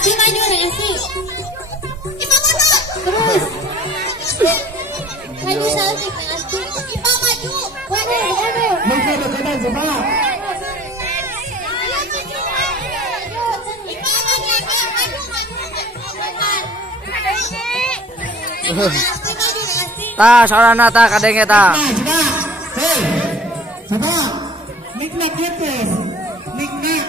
Nasi maju, Nasi. Ipa mundur. Terus. Maju saltik, Nasi. Ipa maju. Mungkin berkenan sebab. Ta sarana ta kadenge ta. Hei. Coba. Niknak kepes. Niknak.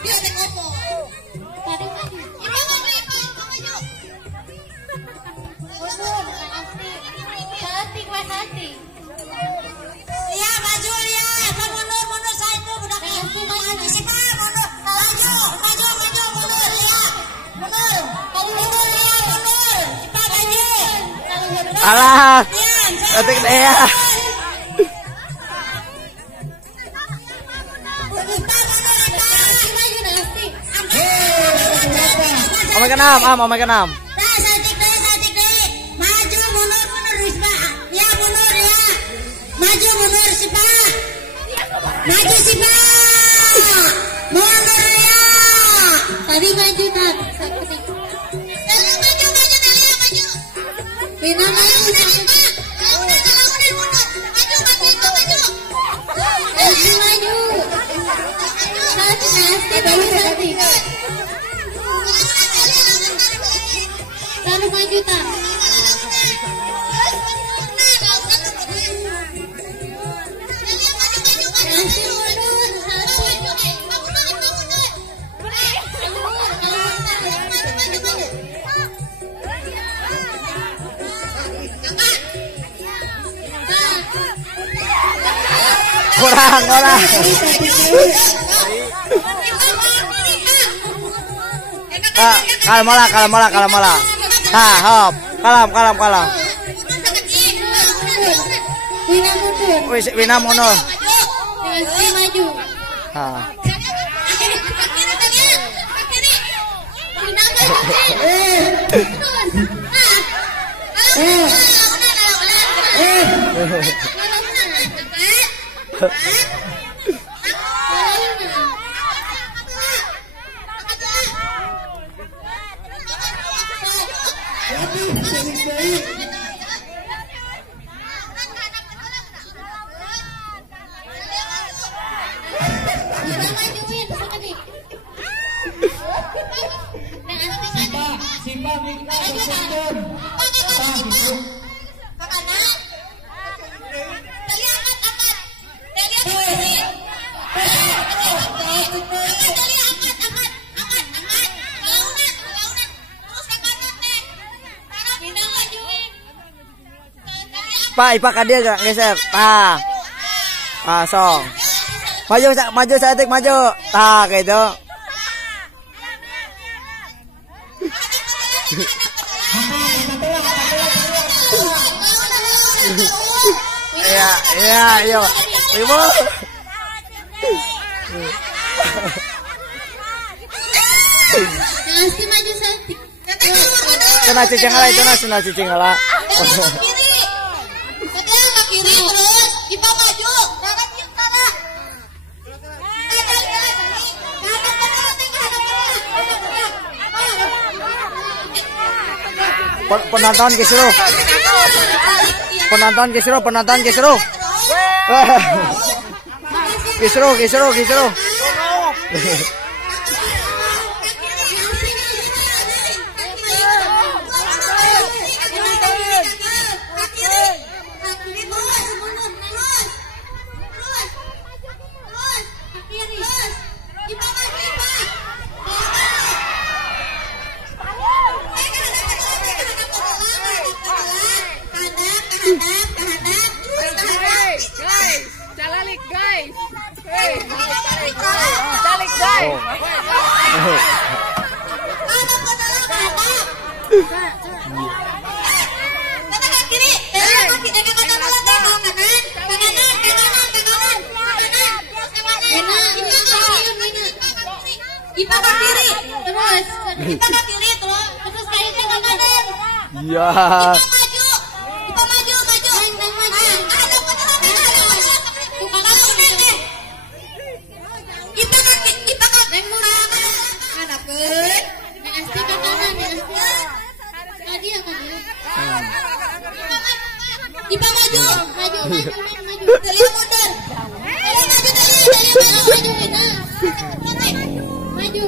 Dia ada kopo. Tadi maju. Ipa maju. Mundur, Nasi. Saltik, saltik. Lia maju, Lia. Mundur satu. Udah Nasi maju. Siapa? Mundur. Maju, mundur, Lia. Mundur. Tadi mundur, Lia, mundur. Ipa maju. Alah. Ketik deh ya. Omega 6, Omega 6. Saltik deh. Maju, mundur, Risma. Ya, mundur, ya. Maju, mundur, Sipa. Maju, Sipa. Mundur, ya. Tadi maju, tak. Delia maju, Delia maju. Rina maju, Sipa. Mundur. Maju. Delia maju. Saltik, saltik. Lalu maju, tak. Kurang. Kalem malah. Nah, hop. Kalam. Wina mundur. Maju. Nah. Simba Mikna berkumpul. Pak, Ipa ka dia geser. Tah. Pasong. Maju Saltik maju. Tah gitu. Iya. Ibu. Nasi maju, Saltik. Cenah cicing ala itu cenah cicing ala. Kiri terus Ipa maju. Penonton kisruh. Kisruh. Ipa ke kiri terus, Ipa ke kiri terus kayak ke kanan. Iya. Ipa maju. Ipa ke Delia mundur. Delia maju Wina. Maju.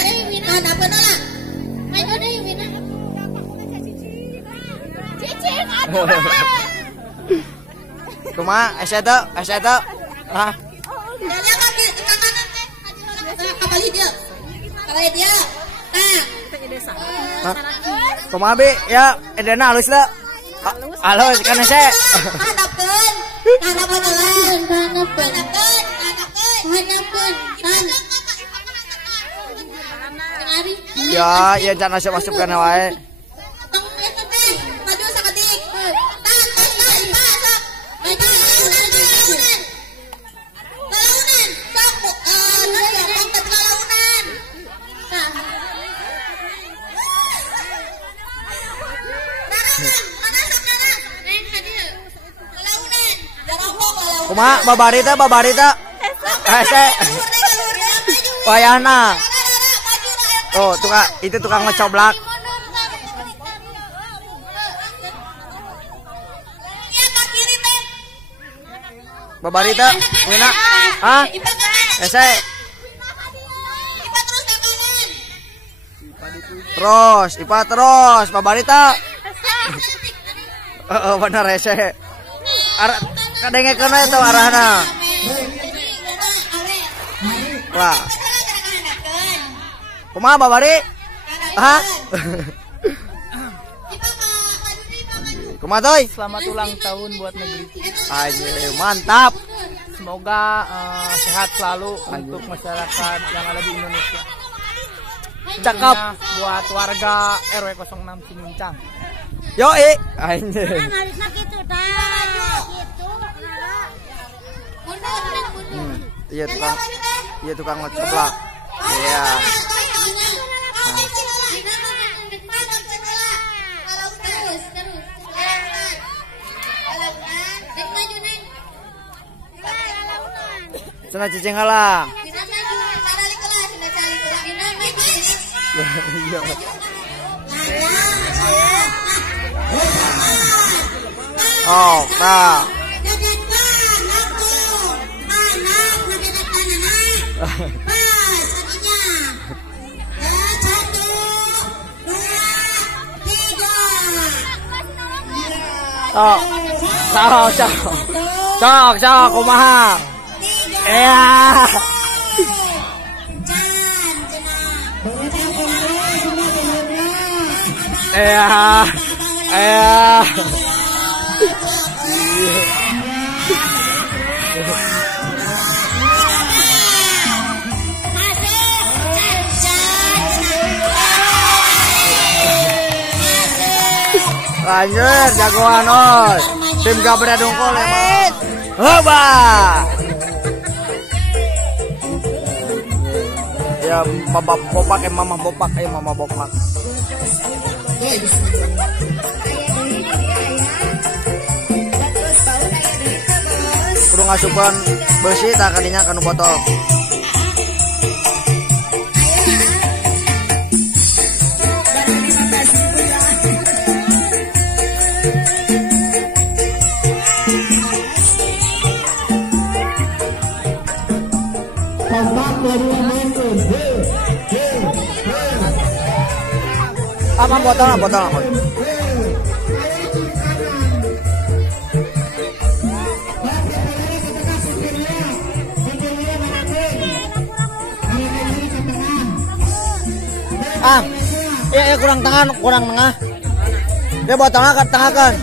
Delia Wina. Nah, benar. Maju deh Wina. Cicing apa? Kumaha ese teh. Ah. Delia kaki ke kanan teh. Kembali dia. Nah. Kumaha bi ya edena halus teh. Halus kan ese. Hadapkeun. Hadapkeun. Ya, iya jangan masukkan wae. Maju sakedik. Kumaha babari teh. Ese. Wayahna. Oh, itu tukang ngecoblak. Babari teh, Wina. Hah? Ese. Ipa terus, babari teh. Heeh, bener ese. Kadengekeun we tuh arahna. Wah. Kumaha babari? Hah? Kumaha toy? Selamat ulang tahun buat negeri. Anjir, mantap. Semoga sehat selalu untuk masyarakat yang ada di Indonesia. Cakep. Buat warga RW 06 Cinuncang. Yoi. Anjir. Iya tukang ngecoblak. Iya. Sana cicing halah. Oh, nah. Sok, kumaha? Iya. Lanjut jagoan oi. Tim Gabriel Dungkol emang. Hoba. Ya mama bopak. Kudu ngasupan besi tak kadinya kanu botol. Apa botol. Iya kurang tengah. Dia botolnya ke tengah kan.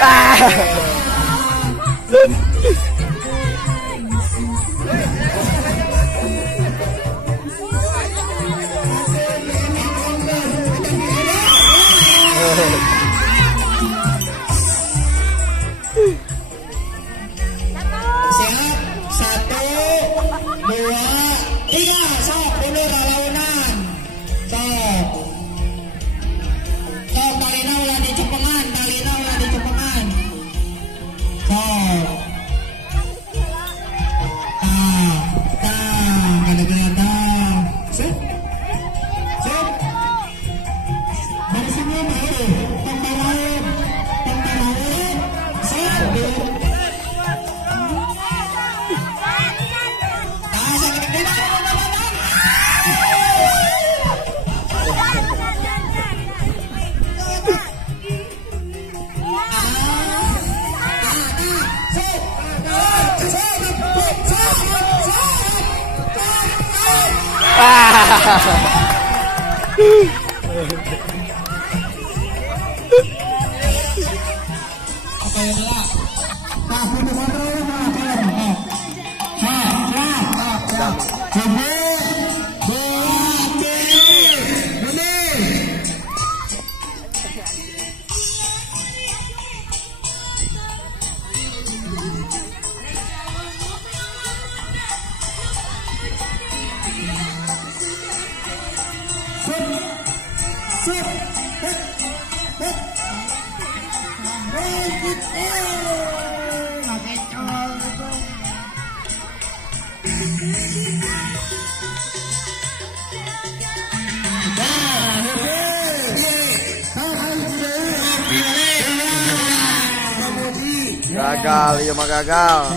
Siap, 1, 2, 3, sok dulu launan. Sok. Sok talina ulah dicepengan, Sok. Gada-gada. Sip. Dari sini mau pembarain. Sip. Gagal, iya mah gagal.